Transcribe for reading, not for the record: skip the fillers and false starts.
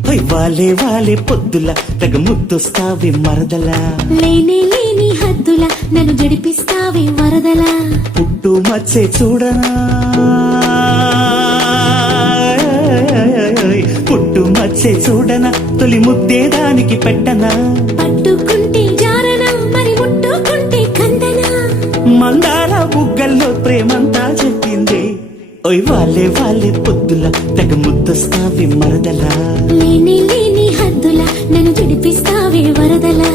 వాలే వాలే పొద్దుల తెగ ముద్దొస్తావి మరదలా, లేనే లేని హద్దుల నన్ను జడిపిస్తావే వరదలా, పుట్టు మచ్చే చూడనా పుట్టు మచ్చే చూడనా, తొలి ముద్దే దానికి పెట్టనా, పట్టుకుంటే జారనా మరి ముట్టుకుంటే కందనా, మందార బుగ్గల్లో ప్రేమంతా చెప్పింది. వాలే వాలే పొద్దుల తెగ ముద్దొస్తావి మరదలా, లేని లేని హద్దుల నన్ను జడిపిస్తావే వరదలా.